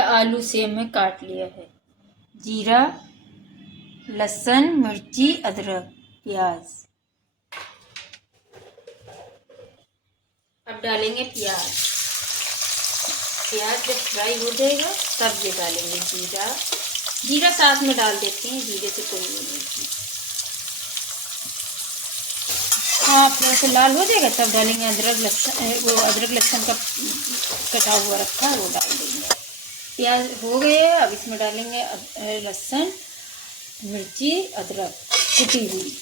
आलू सेम में काट लिया है। जीरा, लहसुन, मिर्ची, अदरक, प्याज। अब डालेंगे प्याज। प्याज जब फ्राई हो जाएगा तब ये डालेंगे जीरा। जीरा साथ में डाल देते हैं, जीरे से कोई नहीं होती। हाँ, थोड़ा सा लाल हो जाएगा तब डालेंगे अदरक लहसुन। वो अदरक लहसुन का कटा हुआ रखा है वो डाल देंगे। प्याज हो गए, अब इसमें डालेंगे लहसुन, मिर्ची, अदरक कुटी हुई।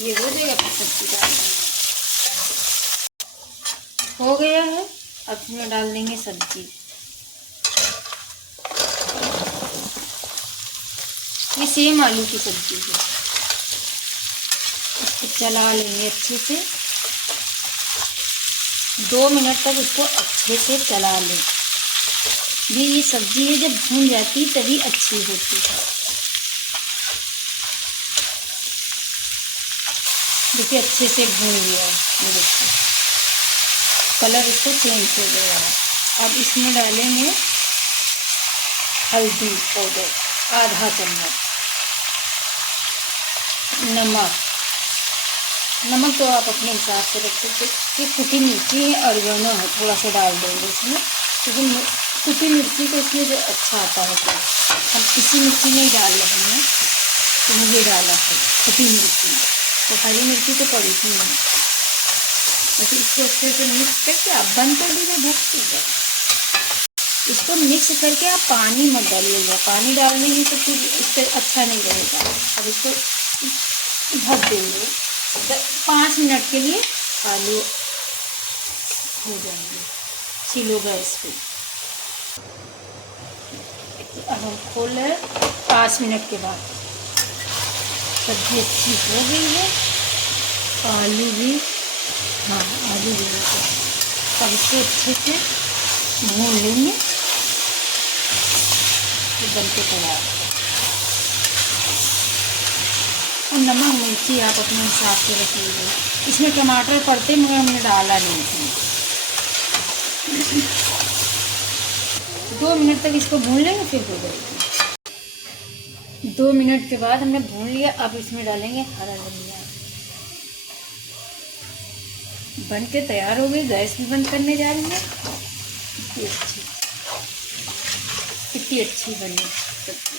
ये हो जाएगा फिर सब्जी डाल देंगे। हो गया है, अब इसमें डाल देंगे सब्जी। ये सेम आलू की सब्जी है। इसको चला लेंगे अच्छे से। 2 मिनट तक इसको अच्छे से चला लें। ये सब्जी है जब भून जाती तभी अच्छी होती है। देखिए अच्छे से भून लिया है, ये देखिए कलर इसको चेंज हो गया है। अब इसमें डालेंगे हल्दी पाउडर आधा चम्मच, नमक तो आप अपने हिसाब से रख सकते। ये कुटी मिर्ची है, ऑरिगेनो है, थोड़ा सा डाल देंगे इसमें, क्योंकि कुटी मिर्ची तो इसमें जो अच्छा आता है। तो हम किसी मिर्ची नहीं डाल रहे हैं, तो मुझे डाला है कुटी मिर्ची। तो हरी मिर्ची तो पड़ी थी नहीं। तो इसको अच्छे से मिक्स करके आप बंद कर दीजिए, ढक दीजिए। इसको मिक्स करके आप पानी मत डालिएगा, पानी डालेंगे तो फिर इससे अच्छा नहीं रहेगा। अब इसको ढक देंगे 5 मिनट के लिए। आलू हो जाएंगे, छिलो गैस पे। अब हम खोल रहे 5 मिनट के बाद। सब्जी अच्छी हो गई है, आलू भी, हाँ आलू भी हो गया। अब इसको अच्छे से भून लेंगे, बनके तैयार। और नमक मिर्ची आप अपने हिसाब से रखिएगा। इसमें टमाटर पड़ते मगर हमने डाला नहीं था। 2 मिनट तक इसको भून लेंगे फिर हो जाएगी। 2 मिनट के बाद हमने भून लिया। अब इसमें डालेंगे हरा धनिया। बन के तैयार हो गई। गैस भी बंद करने जा रही है। कितनी अच्छी बनी सब्जी।